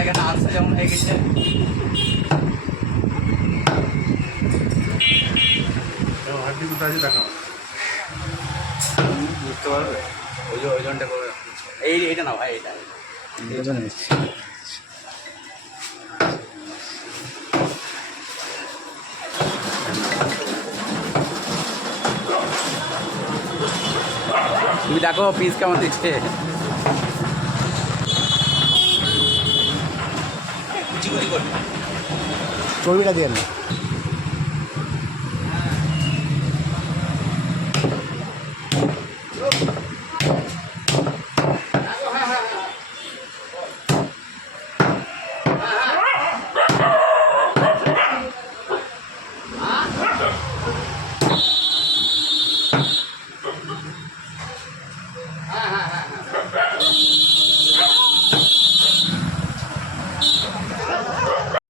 এখানে আসছে যেমন হয়ে গেছে। হাড্ডি কোথায় আছে দেখাও বুঝতে পারবে? ওই যে ওই জনটা এই এটা না ভাই এইটা এই জন্য তুমি দেখো পিস কেমন দিচ্ছে। চর্বিটা দিয়ে না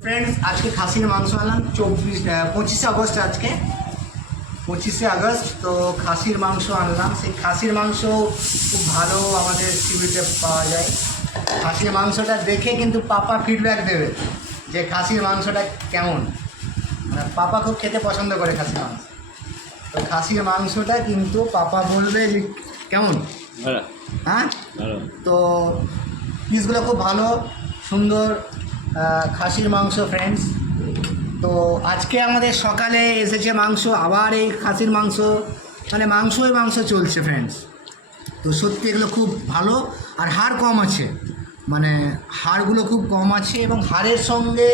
ফ্রেন্ডস আজকে খাসির মাংস আনলাম চব্বিশ পঁচিশে আগস্ট আজকে। পঁচিশে আগস্ট তো খাসির মাংস আনলাম। সেই খাসির মাংস খুব ভালো আমাদের সিবিতে পাওয়া যায়। খাসির মাংসটা দেখে কিন্তু পাপা ফিডব্যাক দেবে যে খাসির মাংসটা কেমন। মানে পাপা খুব খেতে পছন্দ করে খাসির মাংস। তো খাসির মাংসটা কিন্তু পাপা বলবে যে কেমন? হ্যাঁ? তো পিসগুলো খুব ভালো সুন্দর। খাসির মাংস ফ্রেন্ডস তো আজকে আমাদের সকালে এসেছে মাংস, আবার এই খাসির মাংস। মানে মাংসই মাংস চলছে ফ্রেন্ডস তো সত্যি এগুলো খুব ভালো, আর হাড় কম আছে। মানে হাড়গুলো খুব কম আছে এবং হাড়ের সঙ্গে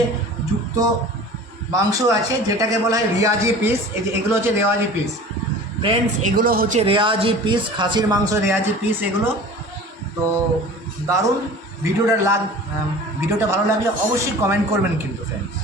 যুক্ত মাংস আছে, যেটাকে বলা হয় রেয়াজি পিস। এগুলো হচ্ছে রেওয়াজি পিস। ফ্রেন্ডস এগুলো হচ্ছে রেয়াজি পিস, খাসির মাংস রেয়াজি পিস এগুলো। তো দারুণ। ভিডিওটা লাগ ভিডিওটা ভালো লাগলে অবশ্যই কমেন্ট করবেন কিন্তু ফ্রেন্ডস